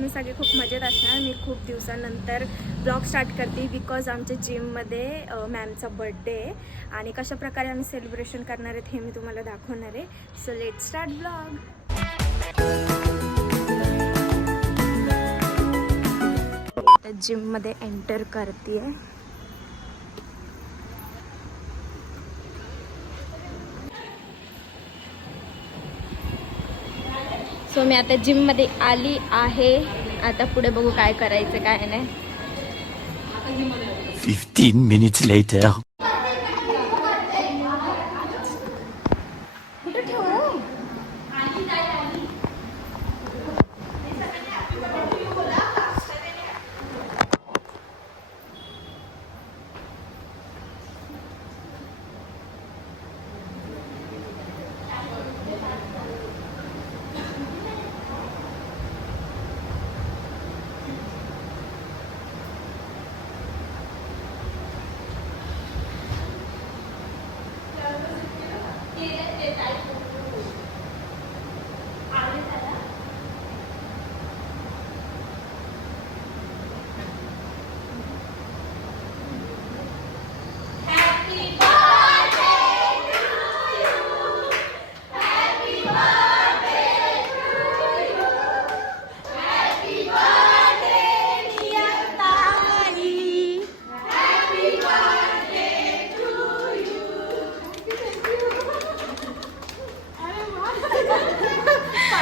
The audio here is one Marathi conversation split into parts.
तुम्ही सगळे खूप मजेत असणार. मी खूप दिवसानंतर ब्लॉग स्टार्ट करते बिकॉज आमच्या जिममध्ये मॅमचा बर्थडे आहे आणि कशा प्रकारे आम्ही सेलिब्रेशन करणार आहेत हे मी तुम्हाला दाखवणार आहे. So let start blog. तर जिममध्ये एंटर करते. सो मी आता जिममध्ये आली आहे. आता पुढे बघू काय करायचं काय नाही. 15 minutes later. कुठे ठेवू?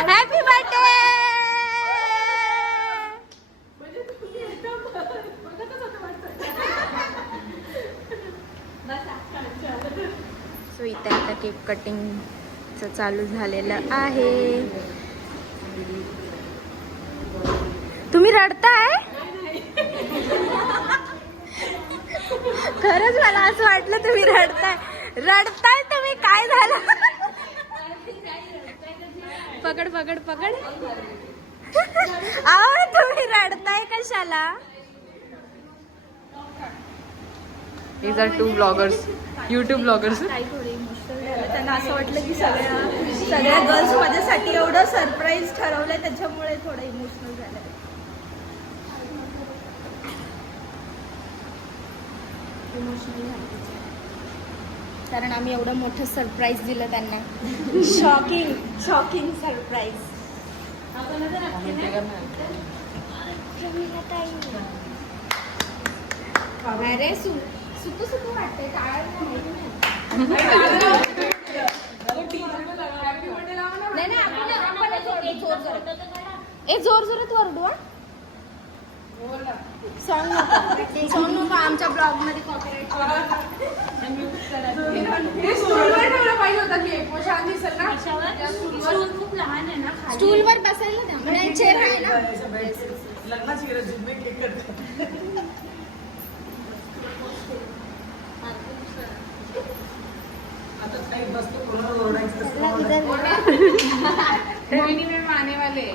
Happy birthday. सो इथे आता केक कटिंगचं चालू झालेलं आहे. तुम्ही रडताय? खरंच मला असं वाटलं तुम्ही रडताय. रडताय तुम्ही? काय झालं? पकड पकड पकड. अहो तुम्ही रडताय कशाला? These are 2 vloggers, YouTube vloggers. काही थोडं इमोशनल झालं. त्यांना असं वाटलं की सगळ्या गर्ल्स माझ्यासाठी एवढं सरप्राईज ठरवलंय त्याच्यामुळे थोडं इमोशनल झालं. कारण आम्ही एवढं मोठं सरप्राईज दिलं त्यांना. Shocking surprise. अरे सुकू वाटतंय. जोर जोरात वरडू. सॉन्ग नको आमच्या ब्लॉग मध्ये कॉपीराइट. स्टूल वर बसायला द्या. म्हणजे चेअर आहे ना. आने वाले.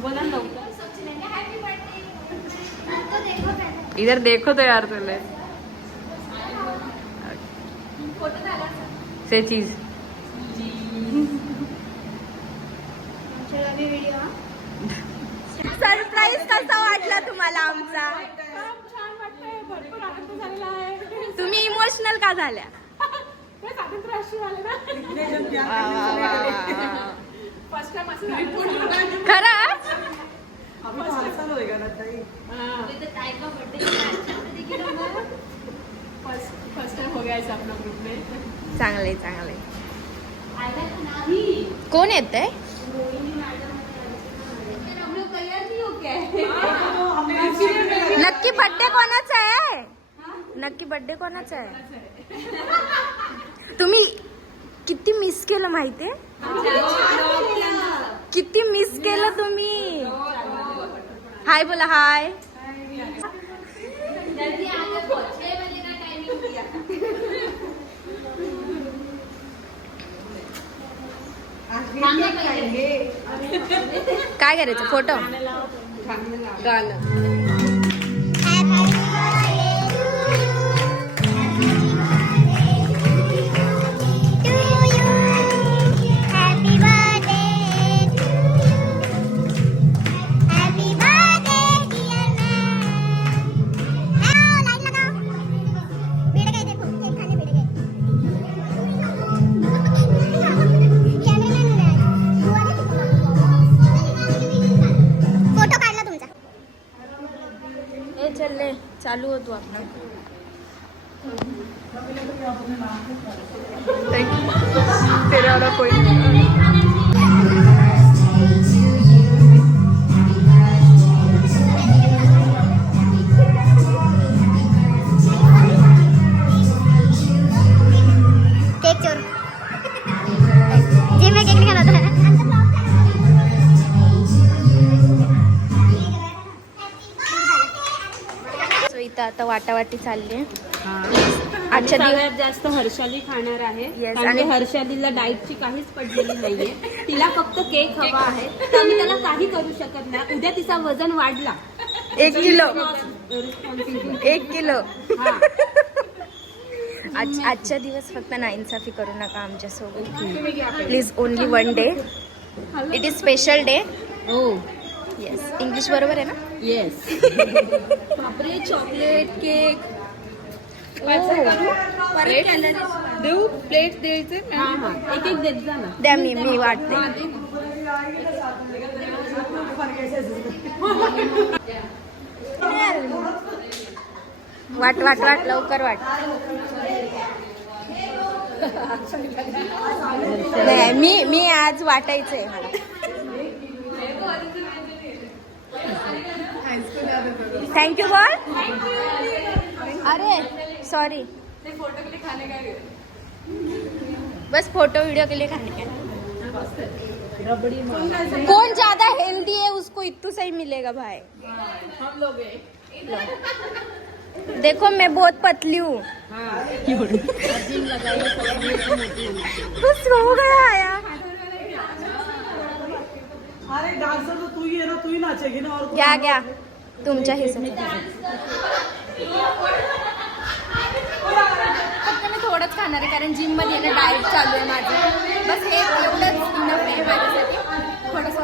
बोला लवकर. इधर देखो तो यार पहले से चीज. सरप्राईज कसा वाटला तुम्हाला आमचा? छान वाटतंय. भरपूर आनंद झालेला आहे. तुम्ही इमोशनल का झाल्या? स्वातंत्र्य अशी झाले ना. फर्स्ट टाइम असं खरंच? फर्स्ट टाइम हो गया है अपना ग्रुप में. चांगले. कोण येतंय? नक्की बर्थडे कोणाचा आहे? नक्की बर्थडे कोणाचा आहे? तुम्ही किती मिस केलं माहितीये? किती मिस केलं तुम्ही. हाय बोला. हाय. काय करायचं? फोटो गाणं. चालू होतो आपला. तेरे वाला कोई नहीं. केक चोर जी मैं केक नहीं खाना था. सो इथं आता वाटावाटी चालली आहे. आजच्या सगळ्यात जास्त हर्षाली खाणार आहे. Yes, कारण आणि- की हर्षालीला डाएटची काहीच पडलेली नाहीये. तिला फक्त केक हवा आहे, तर आम्ही त्याला काही करू शकत नाही. उद्या तिचा वजन वाढला 1 किलो Responsibility. 1 किलो. हा. आजच्या दिवस फक्त नाइंसाफी करू नका आमच्यासोबत please. Only 1 day. It is special day. हो येस. इंग्लिश बरोबर आहे ना? येस. बापरे, चॉकलेट केक. देऊ प्लेट द्यायचे. हा हा, एक एक देत जा ना. द्या, मी वाटते. वाट लवकर वाट. नाही, मी आज वाटायचंय मला. Thank you ball. अरे सॉरी. बस फोटो वीडियो के लिए खाने का. कौन ज्यादा हेल्दी है उसको इतू सही मिलेगा भाई. हम लोग हैं. देखो मैं बहुत पतली हूँ. बस हो गया यार. अरे डांसर तो तू ही है ना, तू ही नाचेगी ना. और क्या तुमच्या हिशोबाने. फक्त मी थोडंच खाणार आहे कारण जिम मध्ये ना डाएट चालू आहे माझं. बस हे एवढंच इनफ आहे माझ्यासाठी. थोडंसं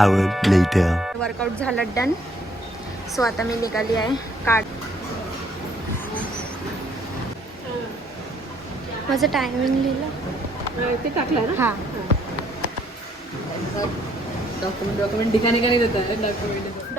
hour later. वर्कआउट झालं डन. सो आता मी निघाली आहे कार्ड. माझं टायमिंग लिहिलं ते टाकलं ना. हां. डॉक्युमेंट ठिकाणी देत आहे डॉक्युमेंट